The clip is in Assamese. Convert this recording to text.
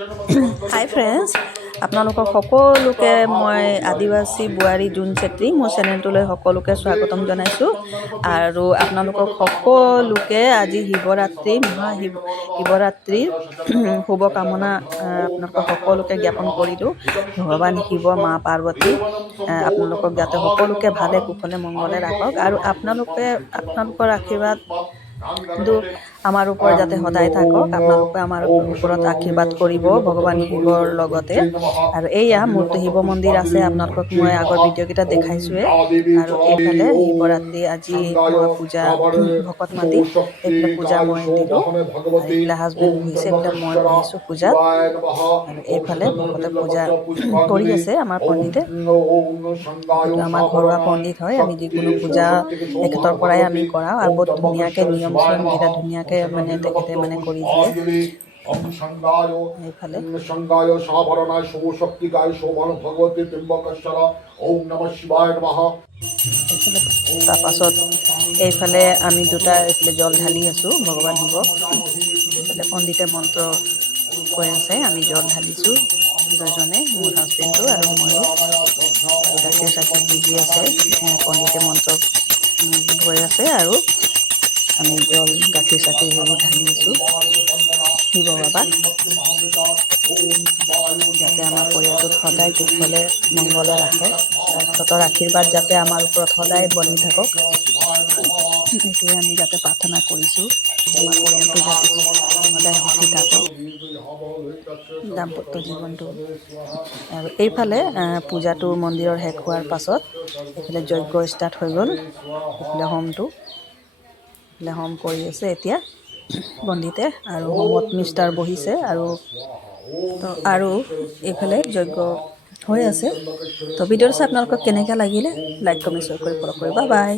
হাই ফ্ৰেণ্ডছ, আপোনালোকক সকলোকে মই আদিবাসী বোৱাৰী জোন চেত্ৰী মোৰ চেনেলটোলৈ সকলোকে স্বাগতম জনাইছোঁ। আৰু আপোনালোকক সকলোকে আজি শিৱৰাত্ৰি শিৱৰাত্ৰিৰ শুভকামনা আপোনালোকক সকলোকে জ্ঞাপন কৰিলোঁ। ভগৱান শিৱ মা পাৰ্বতী আপোনালোকক যাতে সকলোকে ভালে কুশলে মংগলে ৰাখক, আৰু আপোনালোকৰ আশীৰ্বাদ আমাৰ ওপৰত যাতে সদায় থাকক। আপোনালোকে আমাৰ ওপৰত আশীৰ্বাদ কৰিব ভগৱান শিৱৰ লগতে। আৰু এয়া মোৰতো শিৱ মন্দিৰ আছে, আপোনালোকক মই আগৰ ভিডিঅ'কেইটা দেখাইছোঁৱে। আৰু এইফালে শিৱৰাত্ৰি আজি মই পূজা ভকত মাতি এইফালে পূজা মই দিলোঁ, আৰু এইফালে হাজবেণ্ড বহিছে, এইফালে মই বহিছোঁ পূজাত। আৰু এইফালে ভকতে পূজা কৰি আছে আমাৰ পণ্ডিতে। এইটো আমাৰ ঘৰুৱা পণ্ডিত হয়, আমি যিকোনো পূজা এখেতৰ পৰাই আমি কৰাওঁ, আৰু বহুত ধুনীয়াকৈ নিয়ম চিয়মকেইটা ধুনীয়াকৈ মানে তেখেতে মানে কৰি দিয়ে। এইফালে তাৰপাছত এইফালে আমি দুটা এইফালে জল ঢালি আছোঁ ভগৱান শিৱক। এইফালে পণ্ডিতে মন্ত্ৰ কৈ আছে, আমি জল ঢালিছোঁ দুজনে, মোৰ হাজবেণ্ডটো আৰু ময়ো। আৰু গাখীৰ চাখীৰ দি আছে, পণ্ডিতে মন্ত্ৰ গৈ আছে, আৰু আমি জল গাখীৰ চাখীৰ সেইবোৰ ঢালি আছোঁ শিৱ বাবাক, যাতে আমাৰ পৰিয়ালটোত সদায় কুশলে মংগলে ৰাখে। তেখেতৰ আশীৰ্বাদ যাতে আমাৰ ওপৰত সদায় বনি থাকক, এইটোৱে আমি যাতে প্ৰাৰ্থনা কৰিছোঁ। আমাৰ পৰিয়ালটো যাতে সদায় সুখী থাকক, দাম্পত্য জীৱনটো। আৰু এইফালে পূজাটো মন্দিৰৰ শেষ হোৱাৰ পাছত এইফালে যজ্ঞ ষ্টাৰ্ট হৈ গ'ল। এইফালে হোম কৰি আছে এতিয়া পণ্ডিতে, আৰু হোমত মিষ্টাৰ বহিছে, আৰু এইফালে যজ্ঞ হৈ আছে। তো ভিডিঅ'টো চাই আপোনালোকক কেনেকৈ লাগিলে লাইক কমেণ্ট শ্বেয়াৰ কৰি ফ'ল' কৰিব। Bye bye.